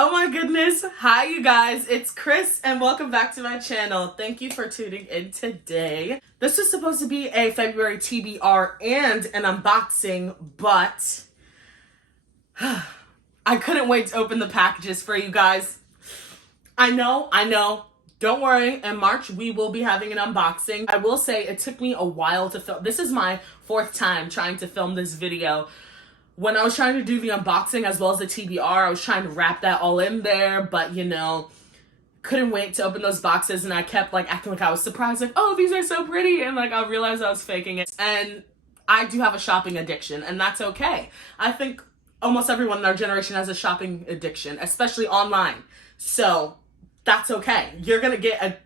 Oh my goodness. Hi you guys, it's Chris and welcome back to my channel. Thank you for tuning in today. This is supposed to be a February TBR and an unboxing, but I couldn't wait to open the packages for you guys. I know. Don't worry, in March we will be having an unboxing. I will say it took me a while to film. This is my fourth time trying to film this video. When I was trying to do the unboxing as well as the TBR, I was trying to wrap that all in there, but couldn't wait to open those boxes, and I kept acting like I was surprised, like, oh, these are so pretty, and I realized I was faking it. And I do have a shopping addiction, and that's okay. I think almost everyone in our generation has a shopping addiction, especially online. So that's okay. You're gonna get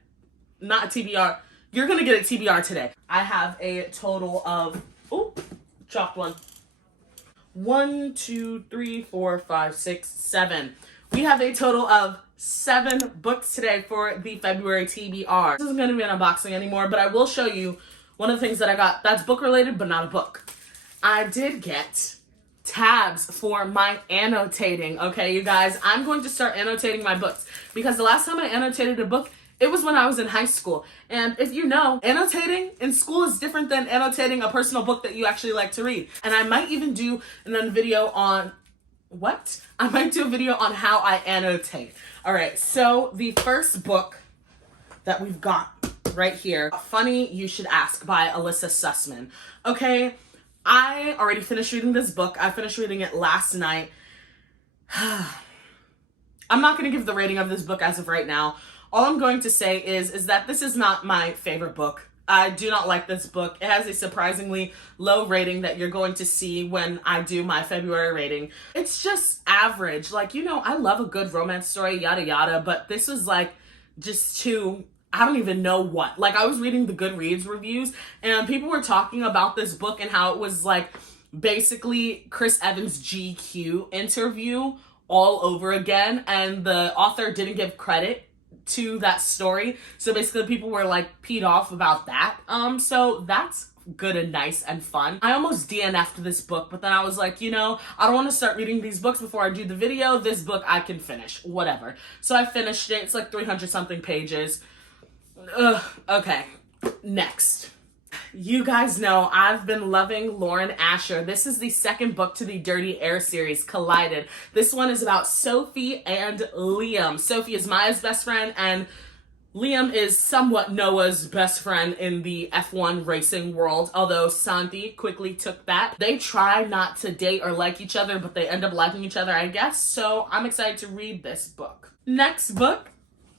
not a TBR, you're gonna get a TBR today. I have a total of, dropped one. 1, 2, 3, 4, 5, 6, 7. We have a total of 7 books today for the February TBR. This isn't going to be an unboxing anymore, but I will show you one of the things that I got that's book related, but not a book. I did get tabs for my annotating. Okay, you guys, I'm going to start annotating my books because the last time I annotated a book, it was when I was in high school. And if you know, annotating in school is different than annotating a personal book that you actually like to read. And I might even do a video on how I annotate. All right, so the first book that we've got right here, Funny You Should Ask by Alyssa Sussman. Okay, I already finished reading this book. I finished reading it last night. I'm not going to give the rating of this book as of right now. All I'm going to say is that this is not my favorite book. I do not like this book. It has a surprisingly low rating that you're going to see when I do my February rating. It's just average. I love a good romance story, yada yada, but this was just too, I don't even know what. I was reading the Goodreads reviews and people were talking about this book and how it was basically Chris Evans' GQ interview all over again, and the author didn't give credit to that story. So basically people were peed off about that. So that's good and nice and fun. I almost DNF'd this book, but then I was like, I don't want to start reading these books before I do the video. This book I can finish, whatever. So I finished it. It's 300 something pages. Okay, next. You guys know I've been loving Lauren Asher. This is the second book to the Dirty Air series, Collided. This one is about Sophie and Liam. Sophie is Maya's best friend, and Liam is somewhat Noah's best friend in the F1 racing world, although Sandy quickly took that. They try not to date or like each other, but they end up liking each other, I guess. So I'm excited to read this book. Next book.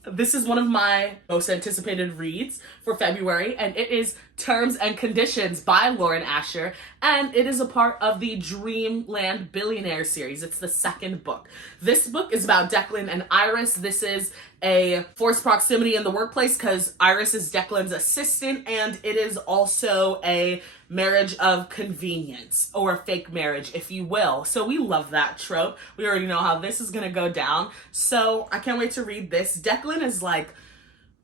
This is one of my most anticipated reads for February, and it is Terms and Conditions by Lauren Asher, and it is a part of the Dreamland Billionaire series. It's the second book. This book is about Declan and Iris. This is a forced proximity in the workplace because Iris is Declan's assistant, and it is also a marriage of convenience, or a fake marriage, if you will. So we love that trope. We already know how this is gonna go down. So I can't wait to read this. Declan is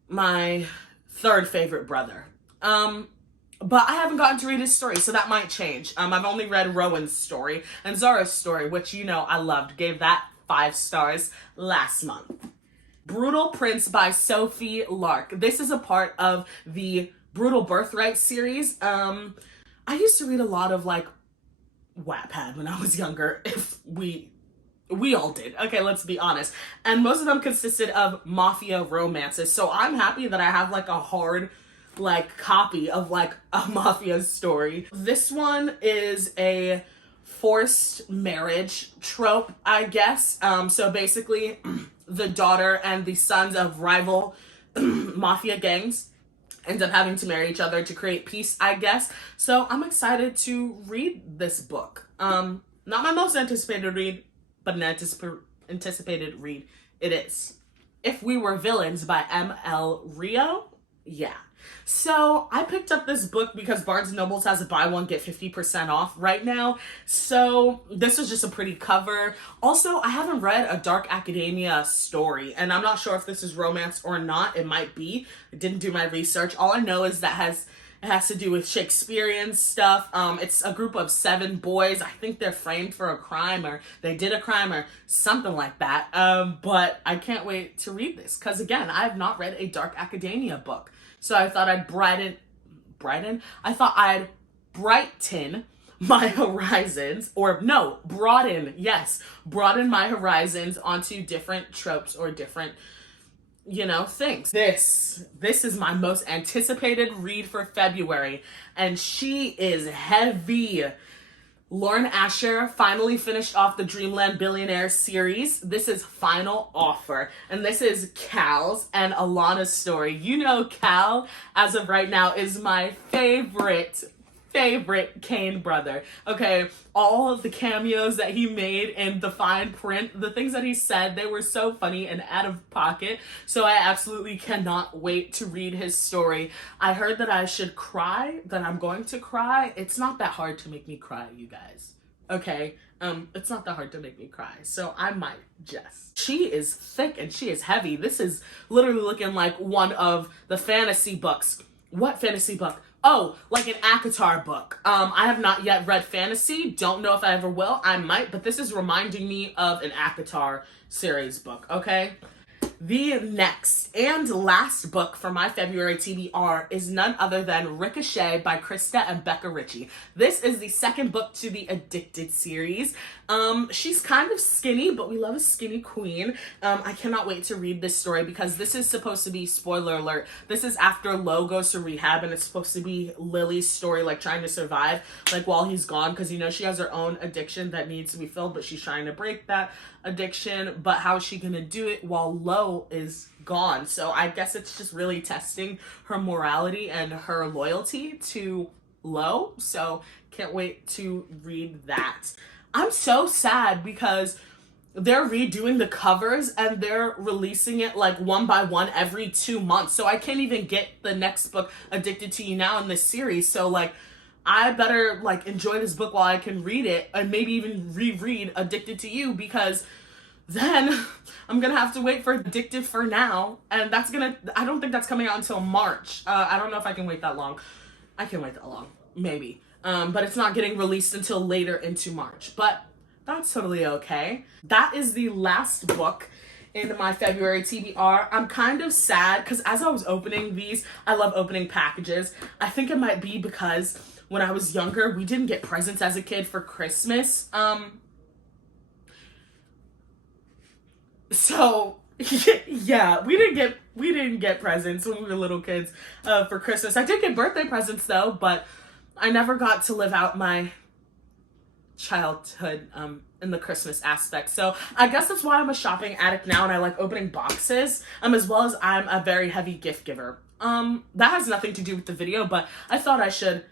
my third favorite brother. But I haven't gotten to read his story, so that might change. I've only read Rowan's story and Zara's story, which I loved. Gave that 5 stars last month. Brutal Prince by Sophie Lark. This is a part of the Brutal Birthright series. I used to read a lot of Wattpad when I was younger. If we all did. Okay, let's be honest. And most of them consisted of mafia romances. So I'm happy that I have a hard copy of a mafia story. This one is a forced marriage trope, I guess. So basically the daughter and the sons of rival mafia gangs end up having to marry each other to create peace, I guess. So I'm excited to read this book. Not my most anticipated read, but an anticipated read it is. If We Were Villains by M.L. Rio. Yeah. So I picked up this book because Barnes & Noble has a buy one, get 50% off right now. So this was just a pretty cover. Also, I haven't read a dark academia story, and I'm not sure if this is romance or not. It might be. I didn't do my research. All I know is that It has to do with Shakespearean stuff. It's a group of 7 boys. I think they're framed for a crime, or they did a crime, or something like that. But I can't wait to read this because, again, I have not read a dark academia book. So I thought I'd brighten my horizons, or no, broaden my horizons onto different tropes or different, things. This is my most anticipated read for February, and she is heavy. Lauren Asher finally finished off the Dreamland Billionaire series. This is Final Offer, and this is Cal's and Alana's story. You know, Cal, as of right now, is my favorite Kane brother. Okay, all of the cameos that he made in the fine print, the things that he said, they were so funny and out of pocket. So I absolutely cannot wait to read his story. I heard that I should cry, that I'm going to cry. It's not that hard to make me cry, you guys. Okay, it's not that hard to make me cry, so I might just. She is thick and she is heavy. This is literally looking like one of the fantasy books. What fantasy book? Oh, like an ACOTAR book. I have not yet read fantasy. Don't know if I ever will. I might, but this is reminding me of an ACOTAR series book, okay? The next and last book for my February TBR is none other than Ricochet by Krista and Becca Ritchie. This is the second book to the Addicted series. She's kind of skinny, but we love a skinny queen. I cannot wait to read this story because this is supposed to be, spoiler alert, this is after Lo goes to rehab, and it's supposed to be Lily's story, like trying to survive, like while he's gone, because she has her own addiction that needs to be filled, but she's trying to break that addiction. But how is she gonna do it while Lo is gone? So I guess it's just really testing her morality and her loyalty to Lo. So can't wait to read that. I'm so sad because they're redoing the covers and they're releasing it like one by one every 2 months. So I can't even get the next book, Addicted to You Now, in this series. So like, I better like enjoy this book while I can read it, and maybe even reread Addicted to You, because then I'm gonna have to wait for Addicted for Now, and I don't think that's coming out until March. I don't know if I can wait that long. I can wait that long, maybe. But it's not getting released until later into March, but that's totally okay. That is the last book in my February TBR. I'm kind of sad because as I was opening these, I love opening packages. I think it might be because when I was younger, we didn't get presents as a kid for Christmas. So yeah, we didn't get presents when we were little kids for Christmas. I did get birthday presents though, but I never got to live out my childhood in the Christmas aspect. So I guess that's why I'm a shopping addict now, and I like opening boxes, as well as I'm a very heavy gift giver. That has nothing to do with the video, but I thought I should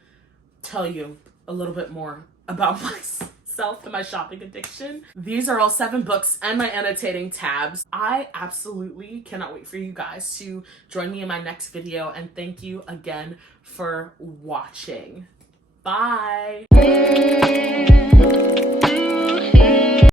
tell you a little bit more about myself and my shopping addiction. These are all 7 books and my annotating tabs. I absolutely cannot wait for you guys to join me in my next video, and thank you again for watching. Bye.